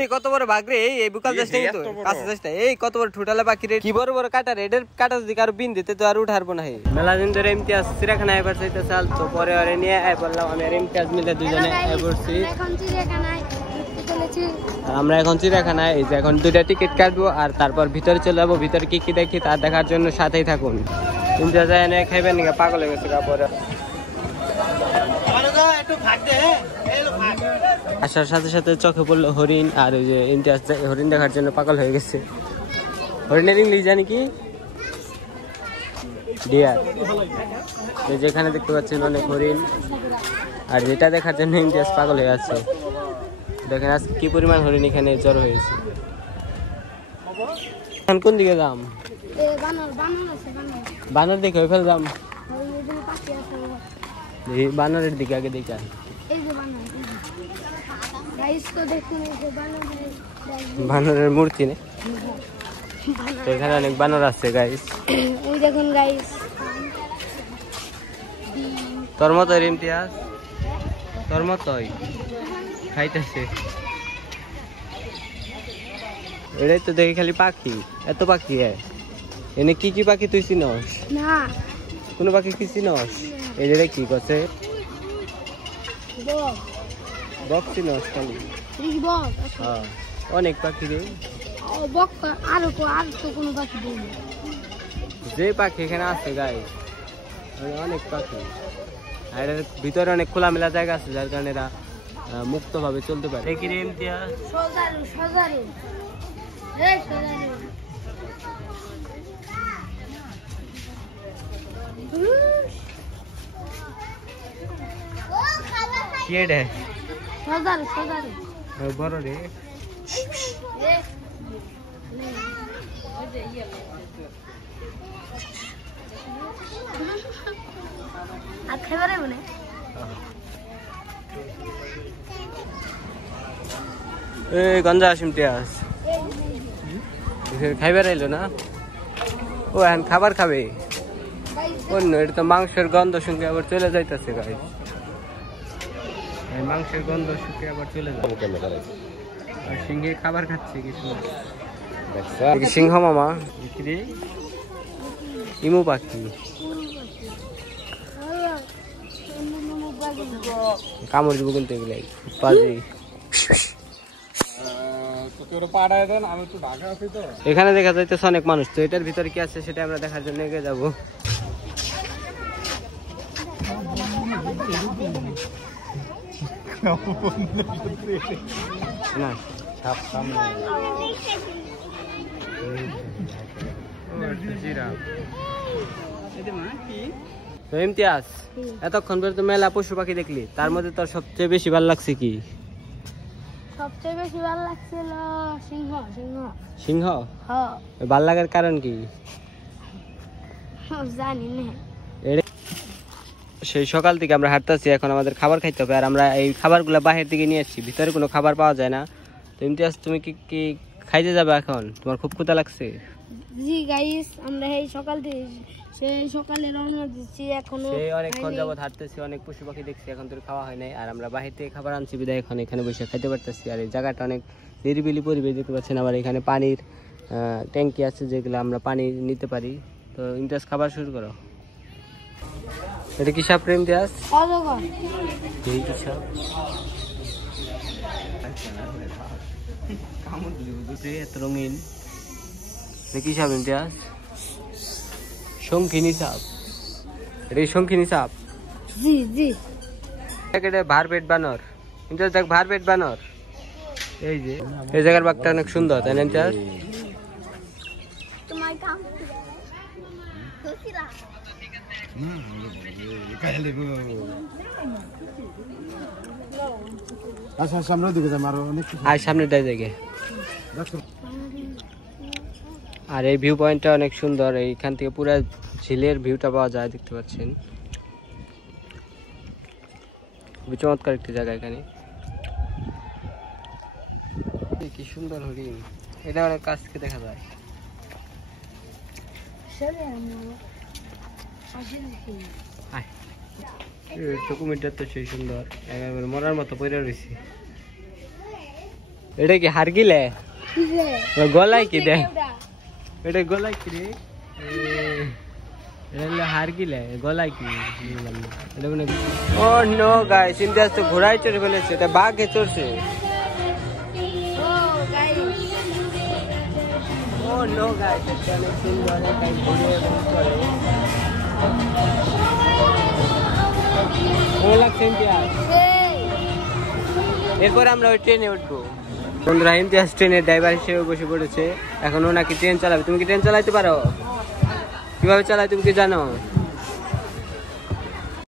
এই কত বড় বাঘ রে, এই বুকাল যাচ্ছে কিন্তু কাছে যাচ্ছে। এই কত বড় ঠুটালা পাখি রে, কি বড় বড় কাটা রে, এদের কাটা যদি কারো বিন দিতে তো আর উঠারবো না। মেলা দিন ধরে ইমতিয়াজ চিড়িয়াখানায় এবার চাইতে চাল, তো পরে আরে নিয়ে আয় বললাম আমি আর ইমতিয়াজ মিলে দুজনে আয় পড়ছি। আমরা এখন চিড়িয়াখানায়, এই যে এখন 2টা টিকিট কাটবো আর তারপর ভিতরে চলে যাবো। ভিতরে কি কি দেখি তা দেখার জন্য সাথেই থাকুন। ইমতিয়াজ এনে খাইবেন নাকি, পাগল হয়ে গেছে কাপড়ে। আসার সাথে সাথে চোখে পড়লো হরিণ, আর ওই যে ইমতিয়াজ হরিণ দেখার জন্য পাগল হয়ে গেছে। হরিণের ইংলিশ জানি কি? ডিয়ার। যেখানে দেখতে পাচ্ছেন অনেক হরিণ, আর যেটা দেখার জন্য ইমতিয়াজ পাগল হয়ে আছে। দেখেন আজকে কি পরিমাণ হরিণ এখানে জড়ো হয়েছে। এখন কোন দিকে যাম? বানর দেখে ওই ফেল যাম, বানরের দিকে আগে দেখা। বানরের মূর্তি নেই, এখানে অনেক বানর আছে গাইস। ওই দেখুন গাইস, তোর মতো ইমতিয়াজ, তোর মতোই খাইতেছে। এটাই তো দেখি খালি পাখি, এত পাখি এনে কি কি পাখি তুই চিনস না? কোন পাখি কি চিনস? এই যে কি করছে, বক চিনস খালি? অনেক পাখি রে, যে পাখি এখানে আছে গাই, অনেক পাখি। আর এর ভিতরে অনেক খোলামেলা জায়গা আছে, যার কারণে এরা মুক্ত ভাবে চলতে পারে। দেখি রে ইমতিয়াজ, বড় রে, গঞ্জা ইমতিয়াজ খাইবার আইলো না? ও এখন খাবার খাবে অন্য, এটা তো মাংসের গন্ধ শুনকে আবার চলে যাইতেছে গাই, মাংসের গন্ধ শুকে আবার চলে যাবে। আর সিংহে খাবার খাচ্ছে কিছু, সিংহ মামা ইমু পাখি কামড় দিব কিন্তু এগুলাই পাজি। এখানে দেখা যাইতেছে অনেক মানুষ, তো এটার ভিতরে কি আছে সেটা আমরা দেখার জন্য এগিয়ে যাবো। না সাপ সামনে, তো ইমতিয়াজ এতক্ষণ পর্যন্ত মেলা পশু পাখি দেখলি, তার মধ্যে তোর সবচেয়ে বেশি ভালো লাগছে কি? সবচেয়ে বেশি ভালো লাগছিল সিংহ। সিংহ ভাল লাগার কারণ কি জানি না। সেই সকাল থেকে আমরা হাঁটতেছি, এখন আমাদের খাবার খাইতে হবে, আর আমরা এই খাবারগুলো বাহির দিকে নিয়ে আসছি, ভিতরে কোনো খাবার পাওয়া যায় না। তো ইমতিয়াজ তুমি কি কি খাইতে যাবে এখন? তোমার খুব ক্ষুধা লাগছে? জি গাইস, আমরা এই সকাল থেকে সেই সকালে রওনা দিচ্ছি, এখনো অনেকক্ষণ যাবত হাঁটতেছি, অনেক পশু পাখি দেখছি, এখন তোর খাওয়া হয় নাই। আর আমরা বাহির থেকে খাবার আনছি বিদায় এখন এখানে বসে খাইতে পারতেছি। আর এই জায়গাটা অনেক নিরিবিলি পরিবেশ দেখতে পাচ্ছেন। আবার এখানে পানির ট্যাঙ্কি আছে, যেগুলো আমরা পানি নিতে পারি। তো ইমতিয়াজ খাবার শুরু করো। এটা কি সাপ প্রেম ইমতিয়াজ? এই কি সাপ? এত রঙিন, কি সাপ ইমতিয়াজ? শঙ্খিনী সাপ। এটা শঙ্খিনী সাপ? জি জি। এটা ভারপেট বানর ইমতিয়াজ, দেখ ভারপেট বানর। এই যে এই জায়গার বাঘটা অনেক সুন্দর, তাই না ইমতিয়াজ? আচ্ছা সামনের দিকে যাই, আরো অনেক আর সামনেটাই জায়গা। আর এই ভিউ পয়েন্টটা অনেক সুন্দর, এইখান থেকে পুরো ঝিলের ভিউটা পাওয়া যায়, দেখতে পাচ্ছেন। খুবই চমৎকার একটি জায়গা। এখানে কি সুন্দর হরিণ, এটা অনেক কাছ থেকে দেখা যায়। কুমিরটা তো সেই সুন্দর, মরার মতো পড়ে রয়েছে। এটা কি হারগিলে গলায় কি দেয় এটা গলায় কি রে এটা হলো হারগিলে গলায় কি ও নো গাইস ইন্ডিয়াস তো ঘোড়ায় চড়ে ফেলেছে এটা বাঘে চড়ছে ও নো গাইস এটা অনেক সুন্দর একটা ঘুরে এবং চলে ভালো লাগছে ইন্ডিয়াস এরপর আমরা ওই ট্রেনে উঠবো বন্ধুরা ইমতিয়াজ ট্রেনের ড্রাইভার হিসেবে বসে পড়েছে এখন ও নাকি ট্রেন চালাবে তুমি কি ট্রেন চালাইতে পারো কিভাবে চালায় তুমি কি জানো